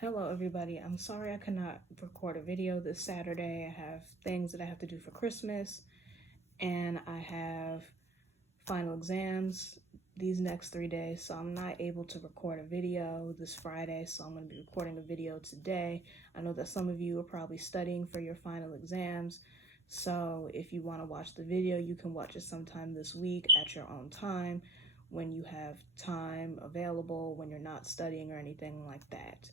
Hello everybody, I'm sorry I could not record a video this Saturday. I have things that I have to do for Christmas and I have final exams these next 3 days, so I'm not able to record a video this Friday, so I'm going to be recording a video today. I know that some of you are probably studying for your final exams, so if you want to watch the video, you can watch it sometime this week at your own time when you have time available, when you're not studying or anything like that.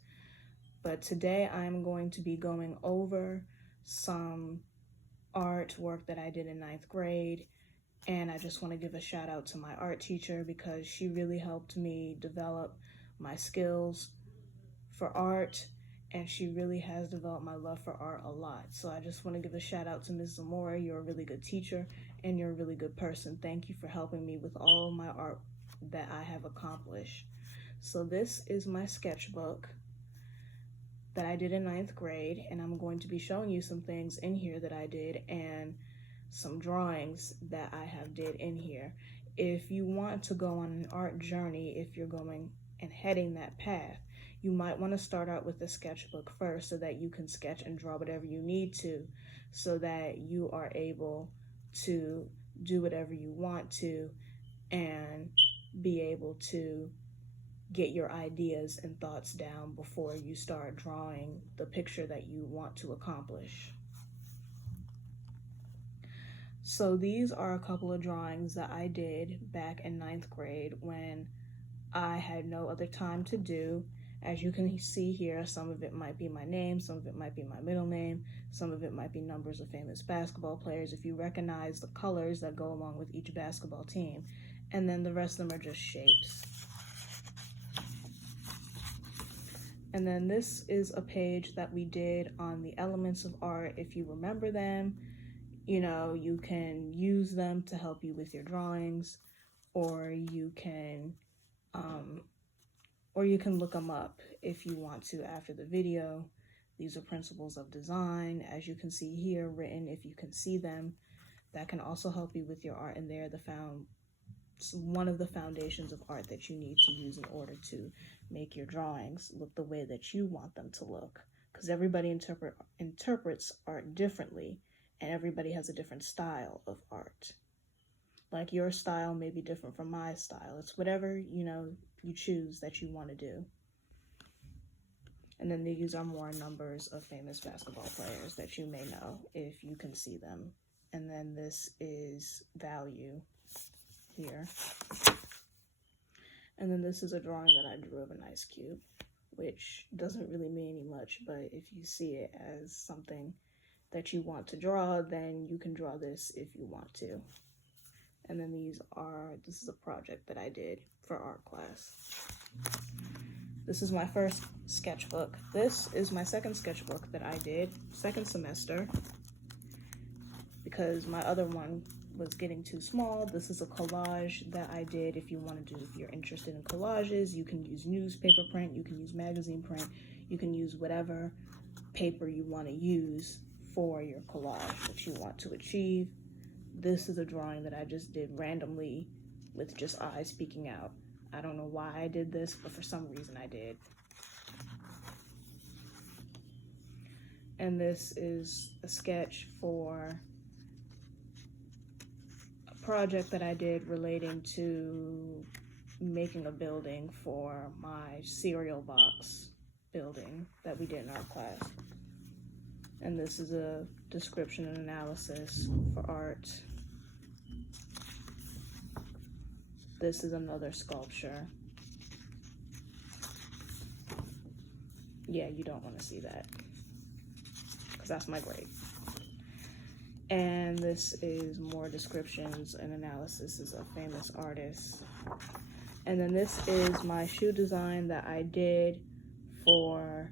But today I'm going to be going over some artwork that I did in 9th grade. And I just want to give a shout out to my art teacher because she really helped me develop my skills for art. And she really has developed my love for art a lot. So I just want to give a shout out to Mrs Zamora. You're a really good teacher and you're a really good person. Thank you for helping me with all my art that I have accomplished. So this is my sketchbook that I did in 9th grade, and I'm going to be showing you some things in here that I did and some drawings that I have did in here. If you want to go on an art journey, if you're going and heading that path, you might want to start out with a sketchbook first so that you can sketch and draw whatever you need to, so that you are able to do whatever you want to and be able to get your ideas and thoughts down before you start drawing the picture that you want to accomplish. So these are a couple of drawings that I did back in 9th grade when I had no other time to do. As you can see here, some of it might be my name, some of it might be my middle name, some of it might be numbers of famous basketball players if you recognize the colors that go along with each basketball team. And then the rest of them are just shapes. And then this is a page that we did on the elements of art. If you remember them, you know, you can use them to help you with your drawings, or you can look them up if you want to after the video. These are principles of design, as you can see here, written if you can see them. That can also help you with your art, and they're one of the foundations of art that you need to use in order to make your drawings look the way that you want them to look, because everybody interprets art differently and everybody has a different style of art. Like your style may be different from my style. It's whatever, you choose that you want to do. And then these are more numbers of famous basketball players that you may know if you can see them. And then this is value here. And then this is a drawing that I drew of an ice cube, which doesn't really mean much, but if you see it as something that you want to draw, then you can draw this if you want to. And then this is a project that I did for art class. This is my first sketchbook. This is my second sketchbook that I did, second semester, because my other one was getting too small. This is a collage that I did. If you're interested in collages, you can use newspaper print, you can use magazine print, you can use whatever paper you want to use for your collage that you want to achieve. This is a drawing that I just did randomly with just eyes peeking out. I don't know why I did this, but for some reason I did. And this is a sketch for project that I did relating to making a building for my cereal box building that we did in our class. And this is a description and analysis for art. This is another sculpture. Yeah, you don't want to see that because that's my grade. And this is more descriptions and analysis of famous artists. And then this is my shoe design that I did for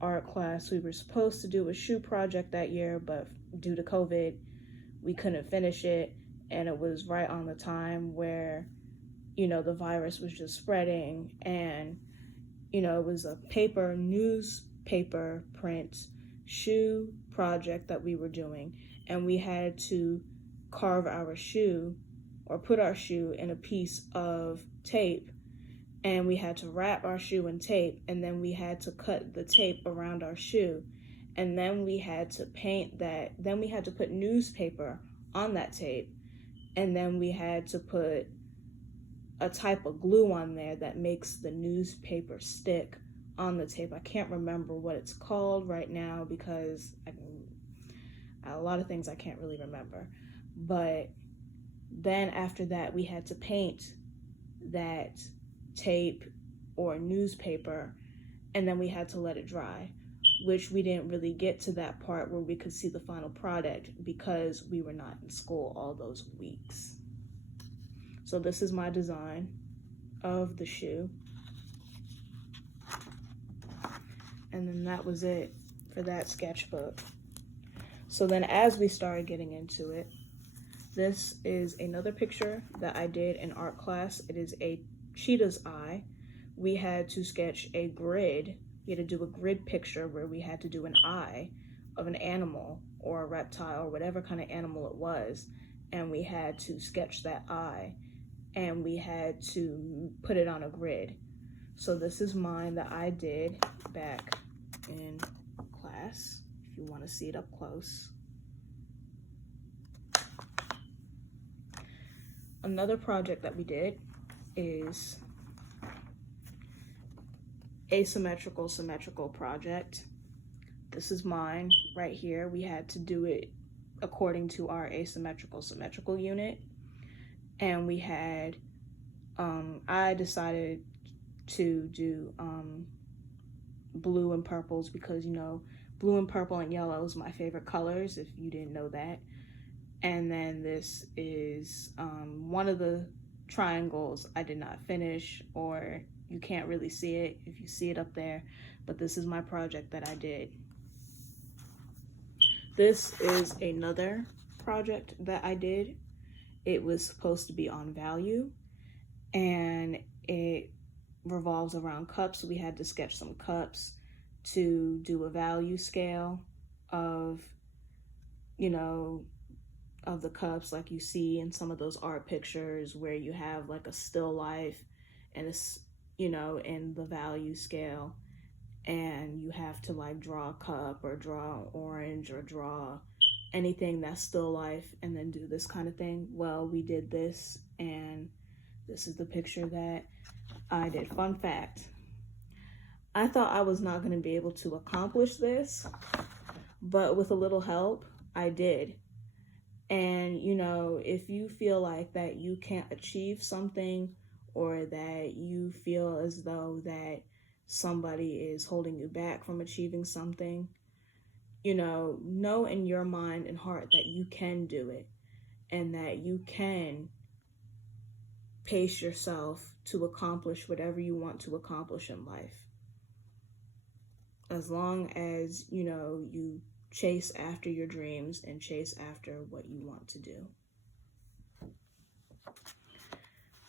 art class. We were supposed to do a shoe project that year, but due to COVID, we couldn't finish it. And it was right on the time where, the virus was just spreading. And, it was a newspaper print shoe project that we were doing. And we had to carve our shoe or put our shoe in a piece of tape and we had to wrap our shoe in tape, and then we had to cut the tape around our shoe, and then we had to paint that, then we had to put newspaper on that tape, and then we had to put a type of glue on there that makes the newspaper stick on the tape. I can't remember what it's called right now because a lot of things I can't really remember. But then after that, we had to paint that tape or newspaper, and then we had to let it dry, which we didn't really get to that part where we could see the final product because we were not in school all those weeks. So this is my design of the shoe. And then that was it for that sketchbook. So then as we started getting into it, this is another picture that I did in art class. It is a cheetah's eye. We had to sketch a grid. We had to do a grid picture where we had to do an eye of an animal or a reptile or whatever kind of animal it was. And we had to sketch that eye, and we had to put it on a grid. So this is mine that I did back in class, if you want to see it up close. Another project that we did is asymmetrical symmetrical project. This is mine right here. We had to do it according to our asymmetrical symmetrical unit. And we had, I decided to do blue and purples because, you know, blue and purple and yellow is my favorite colors, if you didn't know that. And then this is one of the triangles I did not finish, or you can't really see it if you see it up there, but this is my project that I did. This is another project that I did. It was supposed to be on value, and it revolves around cups. We had to sketch some cups to do a value scale of, you know, of the cups like you see in some of those art pictures where you have like a still life and it's, you know, in the value scale, and you have to like draw a cup or draw an orange or draw anything that's still life and then do this kind of thing. Well, we did this, and this is the picture that I did. Fun fact, I thought I was not going to be able to accomplish this, but with a little help, I did. And, you know, if you feel like that you can't achieve something, or that you feel as though that somebody is holding you back from achieving something, you know in your mind and heart that you can do it, and that you can pace yourself to accomplish whatever you want to accomplish in life. As long as, you know, you chase after your dreams and chase after what you want to do.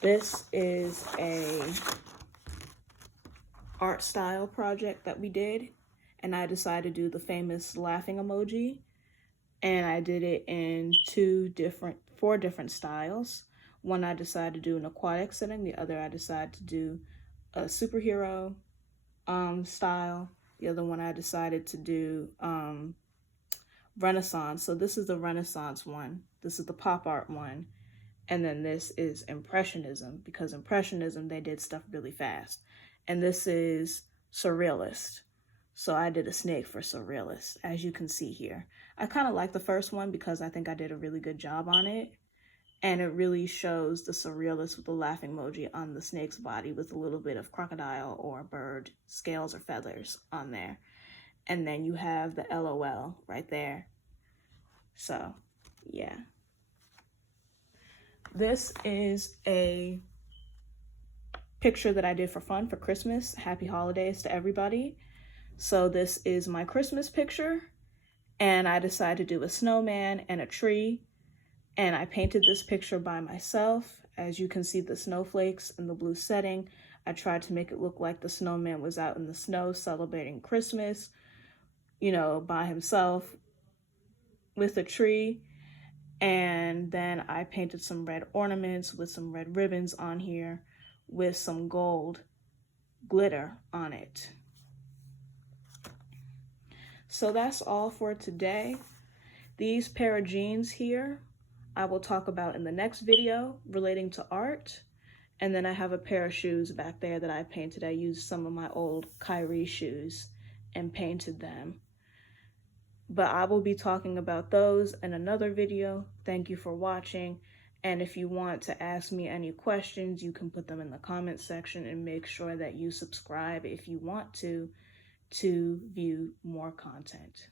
This is a art style project that we did, and I decided to do the famous laughing emoji, and I did it in four different styles. One I decided to do an aquatic setting, the other I decided to do a superhero style, the other one I decided to do Renaissance. So this is the Renaissance one, this is the pop art one, and then this is Impressionism, because Impressionism, they did stuff really fast. And this is Surrealist. So I did a snake for Surrealist, as you can see here. I kind of like the first one because I think I did a really good job on it. And it really shows the Surrealist with the laughing emoji on the snake's body with a little bit of crocodile or bird scales or feathers on there. And then you have the LOL right there. So, yeah. This is a picture that I did for fun for Christmas. Happy holidays to everybody. So this is my Christmas picture, and I decided to do a snowman and a tree, and I painted this picture by myself. As you can see the snowflakes in the blue setting, I tried to make it look like the snowman was out in the snow celebrating Christmas, you know, by himself with a tree. And then I painted some red ornaments with some red ribbons on here with some gold glitter on it. So that's all for today. These pair of jeans here, I will talk about in the next video relating to art. And then I have a pair of shoes back there that I painted. I used some of my old Kyrie shoes and painted them. But I will be talking about those in another video. Thank you for watching. And if you want to ask me any questions, you can put them in the comment section, and make sure that you subscribe if you want to view more content.